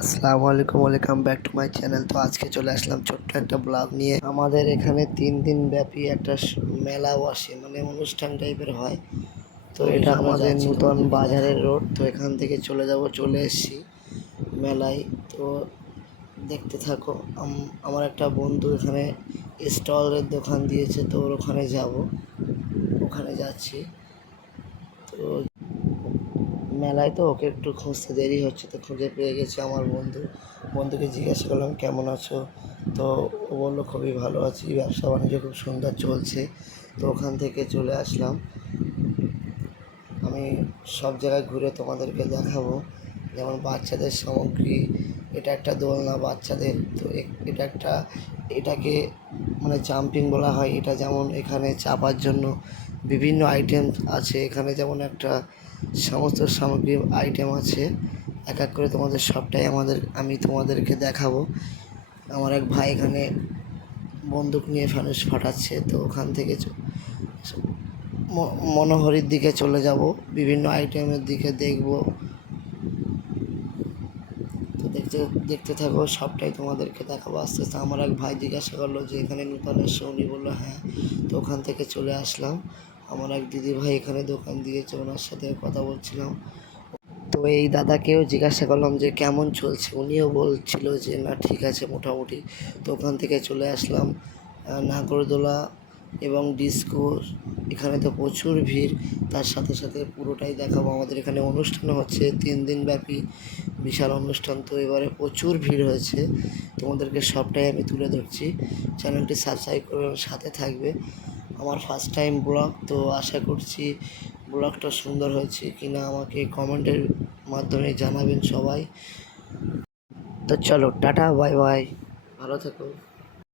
আসসালামু আলাইকুম, welcome back to my channel. তো আজকে চলে আসলাম ছোট্ট একটা ব্লগ নিয়ে। আমাদের এখানে 3 দিন ব্যাপী একটা মেলা বসে, মানে অনুষ্ঠান টাইপের হয়। তো এটা আমাদের নূতন বাজারের রোড। তো এখান থেকে চলে এসেছি মেলায়। তো দেখতে থাকো। আমার একটা বন্ধু এখানে স্টলের দোকান দিয়েছে, তো ওখানে যাব, ওখানে যাচ্ছি। তো মেলায় তো ওকে একটু খুঁজতে দেরি হচ্ছে, তো খুঁজে পেয়ে গেছি আমার বন্ধুকে জিজ্ঞাসা করলাম কেমন আছো। তো ও বললো খুবই ভালো আছি, ব্যবসা বাণিজ্য খুব সুন্দর চলছে। তো ওখান থেকে চলে আসলাম। আমি সব জায়গায় ঘুরে তোমাদেরকে দেখাবো, যেমন বাচ্চাদের সামগ্রী। এটা একটা দোলনা বাচ্চাদের। তো এটাকে মানে জাম্পিং বলা হয়। এটা যেমন এখানে চাপার জন্য বিভিন্ন আইটেম আছে। এখানে যেমন একটা সমস্ত সামগ্রী আইটেম আছে, এক এক করে তোমাদের সবটাই আমি তোমাদেরকে দেখাবো। আমার এক ভাই এখানে বন্দুক নিয়ে ফানুস ফাটাচ্ছে। তো ওখান থেকে মনোহরির দিকে চলে যাব, বিভিন্ন আইটেমের দিকে দেখব। তো দেখতে থাকো, সবটাই তোমাদেরকে দেখাবো আস্তে আস্তে। আমার এক ভাই জিজ্ঞাসা করলো যে এখানে নূতন এসে, উনি বললো হ্যাঁ। তো ওখান থেকে চলে আসলাম। আমার এক দিদি ভাই এখানে দোকান দিয়েছে, ওনার সাথে কথা বলছিলাম। তো এই দাদাকেও জিজ্ঞাসা করলাম যে কেমন চলছে, উনিও বলছিল যে না ঠিক আছে মোটামুটি। তো ওখান থেকে চলে আসলাম নাগরদোলা এবং ডিস্কো। এখানে তো প্রচুর ভিড়, তার সাথে সাথে পুরোটাই দেখাবো। আমাদের এখানে অনুষ্ঠান হচ্ছে 3 দিন ব্যাপী, বিশাল অনুষ্ঠান। তো এবারে প্রচুর ভিড় হয়েছে, তোমাদেরকে সবটাই আমি তুলে ধরছি। চ্যানেলটি সাবস্ক্রাইব করে সাথে থাকবে। আমার ফার্স্ট টাইম ব্লগ, তো আশা করছি ব্লগটা সুন্দর হয়েছে কিনা আমাকে কমেন্টের মাধ্যমে জানাবেন সবাই। তো চলো, টাটা, বাই বাই, ভালো থেকো।